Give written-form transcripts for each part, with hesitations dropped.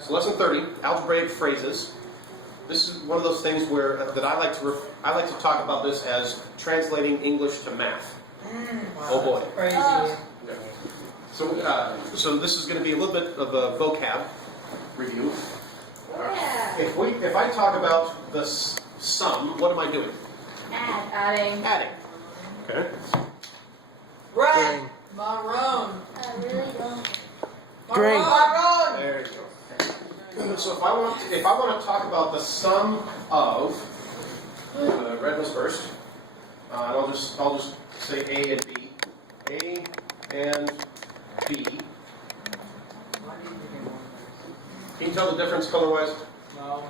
So lesson 30, algebraic phrases. This is one of those things where that I like to talk about this as translating English to math. Wow, Oh boy. Crazy. Okay. So this is going to be a little bit of a vocab review. If I talk about the sum, what am I doing? Adding. Adding. Okay. Red. Maroon. I really don't. Green. Maroon. There you go. So if I want to talk about the sum of red was first, and I'll just say A and B. A and B. Can you tell the difference color-wise? No.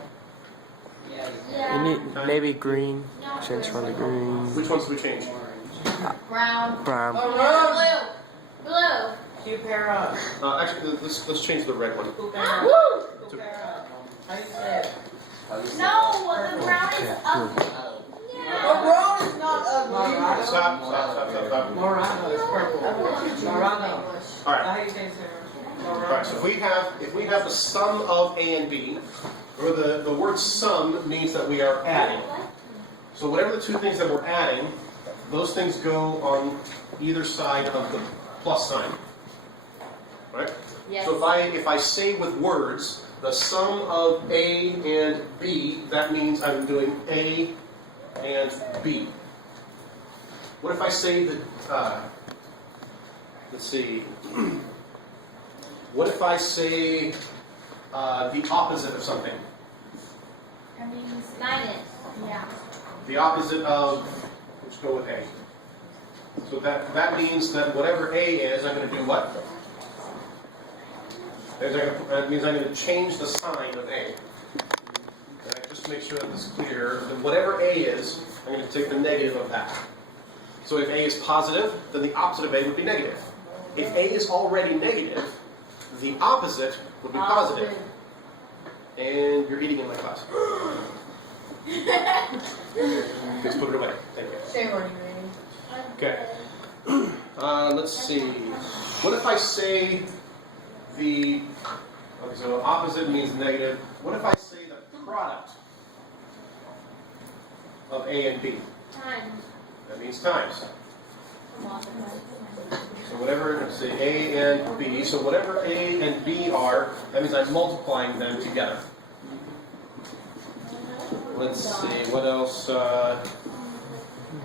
You need maybe green. Change from the green. Which ones do we change? Brown. Brown. Maroon. Blue. Cupera. Actually, let's change the red one. Cupera. Woo! Cupera. How do you say it? No, the brown is ugly. Maroon is not ugly. Stop. Morano is purple. Morano. All right. How do you say it, Sarah? All right. So if we have the sum of A and B, or the word sum means that we are adding. So whatever the two things that we're adding, those things go on either side of the plus sign. Right? Yes. So if I say with words the sum of A and B, that means I'm doing A and B. What if I say that? Let's see. What if I say the opposite of something? That means minus. Yeah. The opposite of, let's go with A. So that means that whatever A is, I'm going to do what? That means I'm going to change the sign of A. And just to make sure that this is clear, that whatever A is, I'm going to take the negative of that. So if A is positive, then the opposite of A would be negative. If A is already negative, the opposite would be positive. And you're eating in my class. Let's put it away. Thank you. Shame on you, Okay. Let's see. What if I say okay, so opposite means negative. What if I say the product of A and B? Times. That means times. So whatever, let's say A and B. So whatever A and B are, that means I'm multiplying them together. Let's see, what else?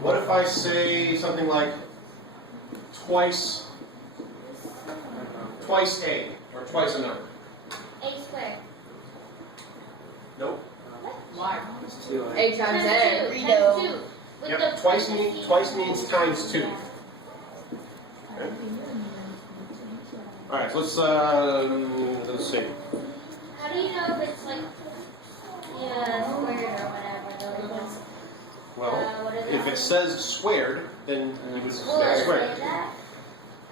What if I say something like twice A, or twice a number? A squared. Nope. Why? A times A. Yep, twice means times 2. Okay. Alright, so let's see. How do you know if it's like squared or whatever? The ones. Well, What is if that? it says squared, then you would say Will it squared. say that?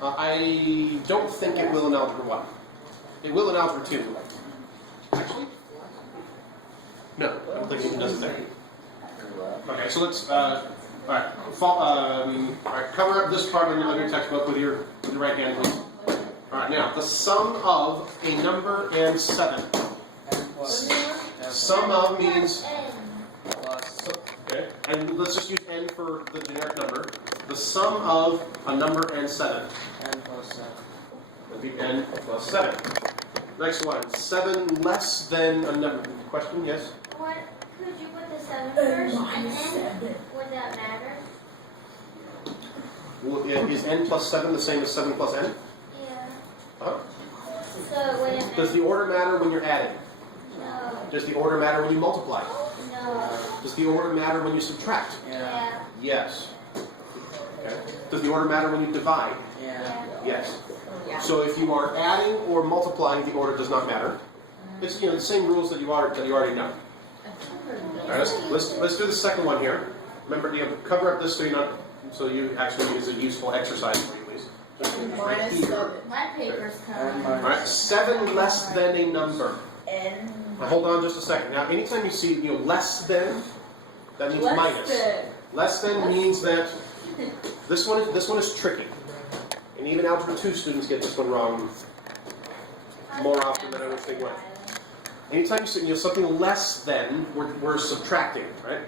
I don't think it will in Algebra 1. It will in Algebra 2. Actually? No, I don't think it does it there. Okay, so let's, alright, cover up this part on your textbook with your right hand, please. Alright, now, the sum of a number and 7. Sum of means, okay, and let's just use n for the generic number. The sum of a number and 7. N plus 7. Would be n plus 7. Next one, 7 less than a number. Question, yes? What could you put the 7 first and then? Would that matter? Well, is n plus 7 the same as 7 plus n? Yeah. Huh? So it wouldn't Does the order matter when you're adding? No. Does the order matter when you multiply? No. Does the order matter when you subtract? Yeah. Yes. Okay. Does the order matter when you divide? Yeah. Yes. Yeah. So if you are adding or multiplying, the order does not matter. It's the same rules that you already know. All right, let's do the second one here. Remember, cover up this so you actually is a useful exercise for you, please. Minus 7. My paper's coming. All right, 7 less than a number. N. Now hold on just a second. Now, anytime you see less than, that means minus. Less than means that this one is tricky, and even Algebra 2 students get this one wrong more often than I wish they would. Anytime you see something less than, we're subtracting, right?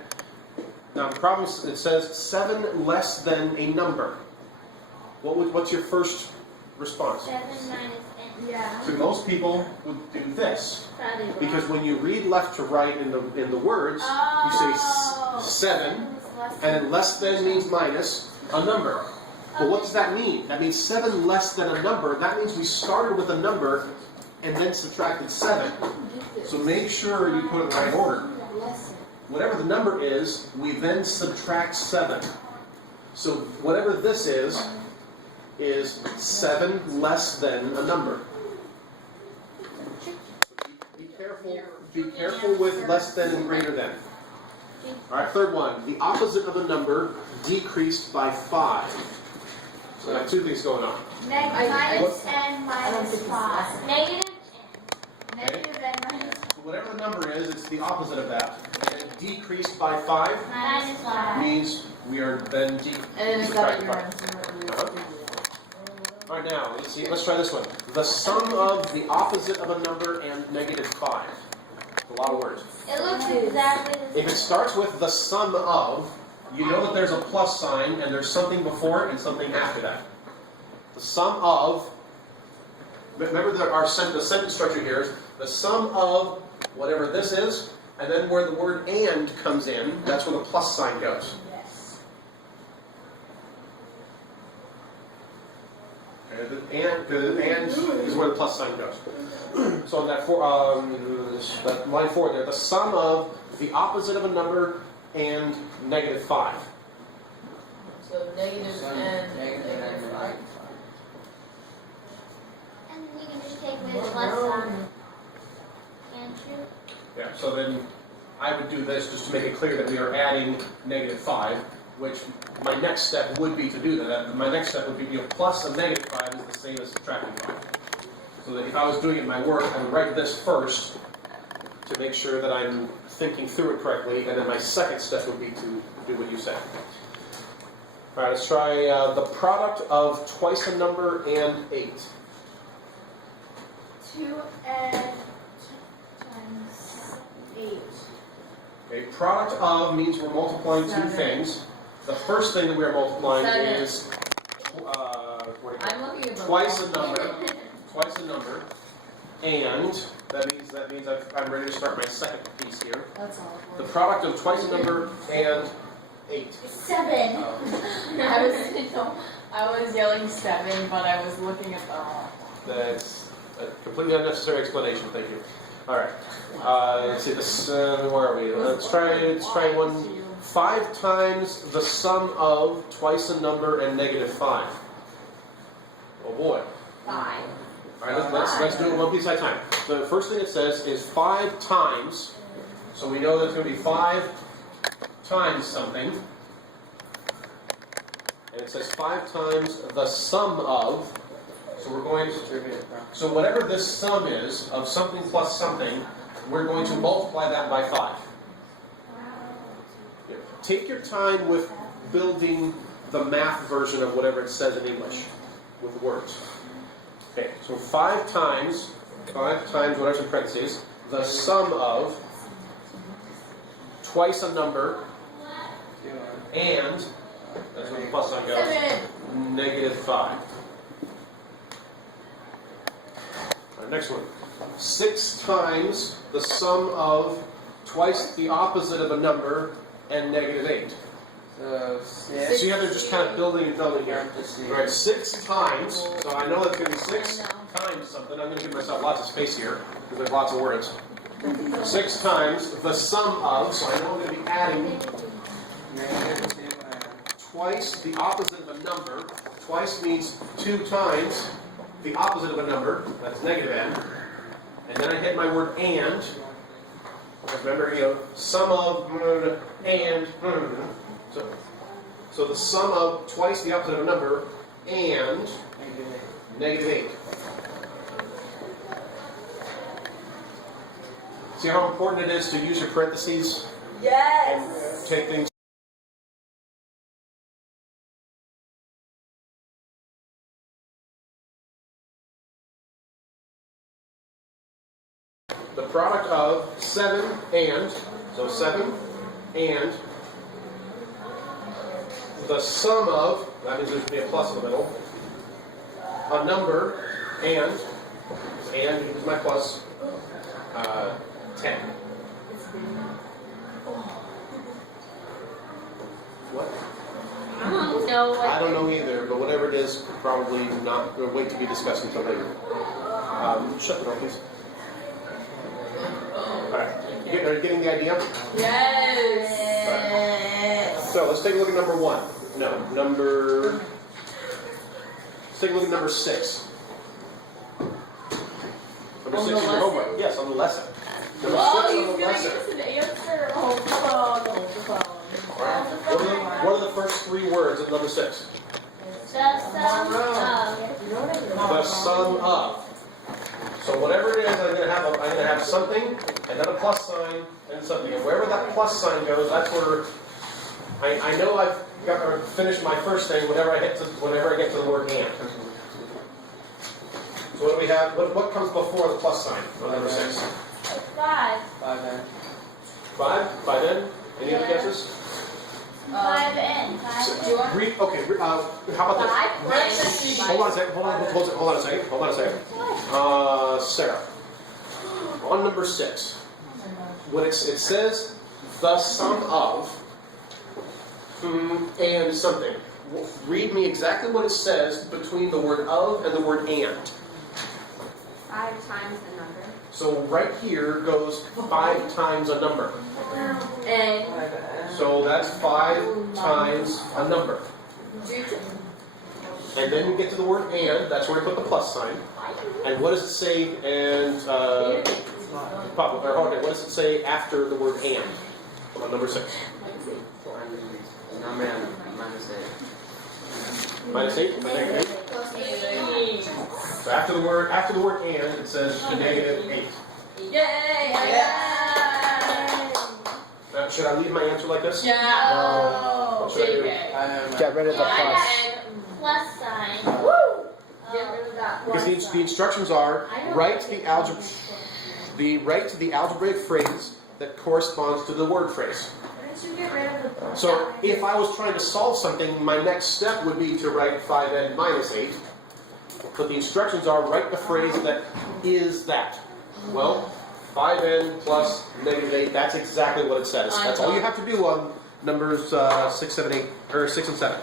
Now the problem is it says 7 less than a number. What's your first response? 7 minus n. Yeah. So most people would do this. Probably wrong. Because when you read left to right in the words, you say 7, and then less than means minus a number. But what does that mean? That means 7 less than a number. That means we started with a number and then subtracted 7. So make sure you put it in the right order. Whatever the number is, we then subtract 7. So whatever this is 7 less than a number. Be careful with less than and greater than. Alright, third one. The opposite of a number decreased by 5. So I have two things going on. Minus n minus 5. Negative n. Negative n minus. So whatever the number is, it's the opposite of that. And decreased by 5 Minus 5. means we are then And then it's got subtracting your 5. Alright, now, let's see. Let's try this one. The sum of the opposite of a number and negative 5. It's a lot of words. It looks exactly the If it starts with the sum of, you know that there's a plus sign and there's something before it and something after that. The sum of, remember the sentence structure here is the sum of whatever this is, and then where the word and comes in, that's where the plus sign goes. Yes. Okay, the and is where the plus sign goes. So on that that line 4 there, the sum of the opposite of a number and negative 5. So negative n, negative 5. And you can just take away the plus sign. Can't you? Yeah, so then I would do this just to make it clear that we are adding negative 5, which my next step would be to do that. My next step would be plus a negative 5 is the same as subtracting 5. So that if I was doing it in my work, I would write this first to make sure that I'm thinking through it correctly, and then my second step would be to do what you said. Alright, let's try the product of twice a number and 8. 2n times 8. Okay, product of means we're multiplying two 7. things. The first thing that we're multiplying 7. is I'm looking at the twice wrong a number, and that means I'm ready to start my second piece here. That's all. The product of twice a number and 8. 7. I was yelling 7, but I was looking at the wrong. That's a completely unnecessary explanation. Thank you. All right. Let's see this. Where are we? Let's try one. 5 times the sum of twice a number and negative 5. Oh boy. 5. All right, let's do it one piece at a time. The first thing it says is 5 times, so we know that it's going to be 5 times something. And it says 5 times the sum of, so we're going to, so whatever this sum is, of something plus something, we're going to multiply that by 5. Take your time with building the math version of whatever it says in English with words. Okay, so 5 times whatever's in parentheses, the sum of twice a number and, that's where the plus sign goes, 7. negative 5. Alright, next one. 6 times the sum of twice the opposite of a number and negative 8. So So you have to just kind of building and building here. Right, 6 times, so I know that's going to be 6 times something. I'm going to give myself lots of space here, because there's lots of words. 6 times the sum of, so I know I'm going to be adding twice the opposite of a number. Twice means 2 times the opposite of a number, that's negative n. And then I hit my word and. Remember, sum of and. So the sum of twice the opposite of a number and negative 8. See how important it is to use your parentheses Yes. and take things. the product of 7 and, so 7 and the sum of, that means there's going to be a plus in the middle, a number and is my plus, 10. What? I don't know. I don't know either, but whatever it is, probably not, or wait to be discussed until later. Shut the door, please. Alright, are you getting the idea? Yes. So let's take a look at number 1. No, let's take a look at number 6. Number 6 is your homework. Yes, on the lesson. Number 6 Oh, on he's the gonna lesson. give us an answer. Oh, come on. What are the first 3 words of number 6? The The sum of. So whatever it is, I'm going to have something, and then a plus sign, and something. And wherever that plus sign goes, that's where I know I've got or finished my first thing. Whenever I get to the word and. So what do we have? What comes before the plus sign on number 6? 5. 5. 5 n. Any other guesses? 5 and 5. Okay. How about this? Hold on a second. Sarah. On number 6, when it says the sum of and something, read me exactly what it says between the word of and the word and. 5 times the number. So right here goes 5 times a number. And So that's 5 times a number. And then you get to the word and, that's where I put the plus sign. And what does it say? And Papa, or hold on, what does it say after the word and on number 6? Minus 8. So after the word and, it says negative 8. Yay! Should I leave my answer like this? Yeah. What should I do? Get rid of the plus. Plus sign. Get rid of that. Because the instructions are write the algebraic phrase that corresponds to the word phrase. So if I was trying to solve something, my next step would be to write 5n minus 8. But the instructions are write the phrase that is that. Well, 5n plus negative 8, that's exactly what it says. That's all you have to do on numbers 6, 7, 8, or 6 and 7.